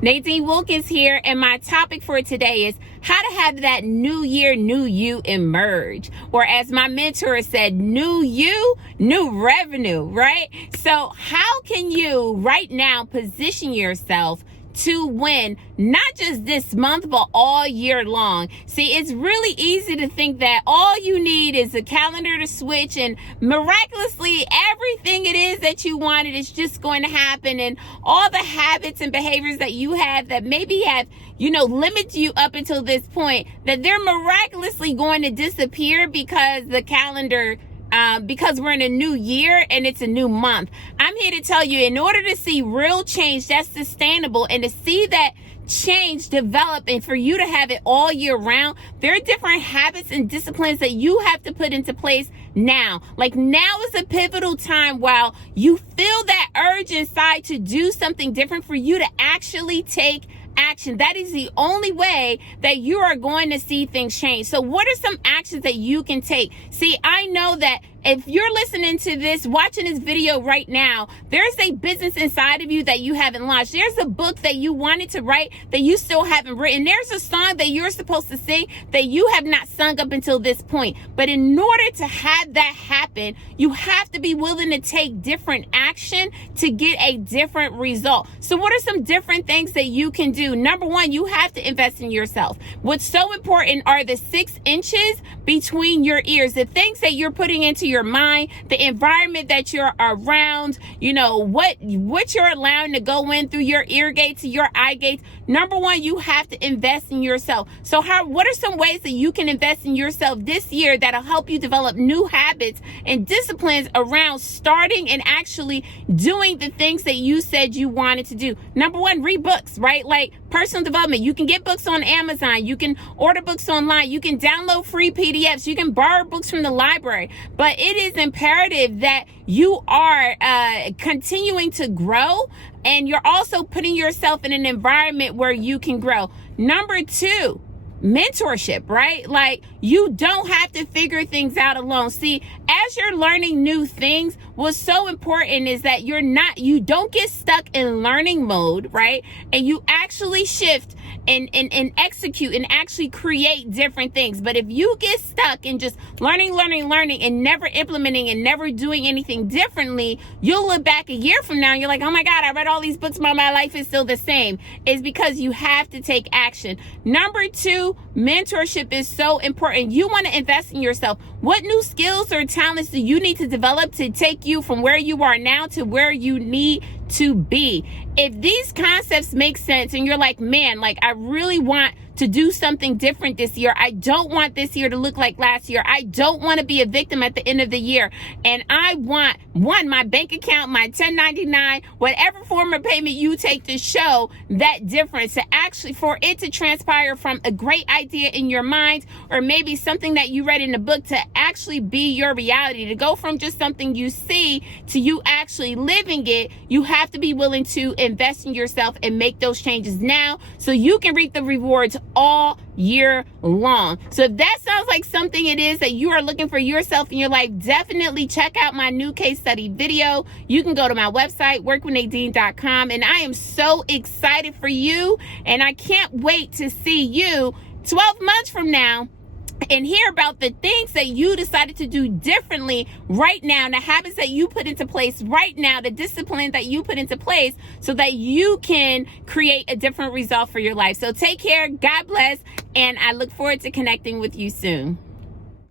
Nadine Wilkins here, and my topic for today is how to have that new year, new you emerge. Or as my mentor said, new you, new revenue, right? So how can you right now position yourself to win, not just this month, but all year long? See, it's really easy to think that all you need is a calendar to switch and miraculously everything it is that you wanted is just going to happen, and all the habits and behaviors that you have that maybe have, limited you up until this point, that they're miraculously going to disappear because the calendar because we're in a new year and it's a new month. I'm here to tell you, in order to see real change that's sustainable and to see that change develop and for you to have it all year round, there are different habits and disciplines that you have to put into place now. Like, now is a pivotal time while you feel that urge inside to do something different, for you to actually take action. That is the only way that you are going to see things change. So what are some actions that you can take? See, I know that if you're listening to this, watching this video right now, there's a business inside of you that you haven't launched. There's a book that you wanted to write that you still haven't written. There's a song that you're supposed to sing that you have not sung up until this point. But in order to have that happen, you have to be willing to take different action to get a different result. So what are some different things that you can do? Number one, you have to invest in yourself. What's so important are the 6 inches between your ears, the things that you're putting into your mind, the environment that you're around, what you're allowing to go in through your ear gates to your eye gates. Number one, you have to invest in yourself. So what are some ways that you can invest in yourself this year that'll help you develop new habits and disciplines around starting and actually doing the things that you said you wanted to do? Number one, read books, right? Like personal development. You can get books on Amazon. You can order books online. You can download free PDFs. You can borrow books from the library. But it is imperative that you are continuing to grow, and you're also putting yourself in an environment where you can grow. Number two, mentorship, right? Like, you don't have to figure things out alone. See, as you're learning new things, what's so important is that you don't get stuck in learning mode, right? And you actually shift and execute and actually create different things. But if you get stuck in just learning and never implementing and never doing anything differently, you'll look back a year from now and you're like, oh my God, I read all these books, but my life is still the same. It's because you have to take action. Number two, mentorship is so important. You want to invest in yourself. What new skills or talents do you need to develop to take you from where you are now to where you need to be? If these concepts make sense and you're like, man, like, I really want to do something different this year. I don't want this year to look like last year. I don't want to be a victim at the end of the year. And I want, my bank account, my 1099, whatever form of payment you take to show that difference, to actually, for it to transpire from a great idea in your mind, or maybe something that you read in a book, to actually be your reality, to go from just something you see to you actually living it. You have to be willing to invest in yourself and make those changes now so you can reap the rewards all year long. So if that sounds like something it is that you are looking for yourself in your life, definitely check out my new case study video. You can go to my website, workwithnadine.com, and I am so excited for you, and I can't wait to see you 12 months from now and hear about the things that you decided to do differently right now, the habits that you put into place right now, the discipline that you put into place so that you can create a different result for your life. So take care, God bless, and I look forward to connecting with you soon.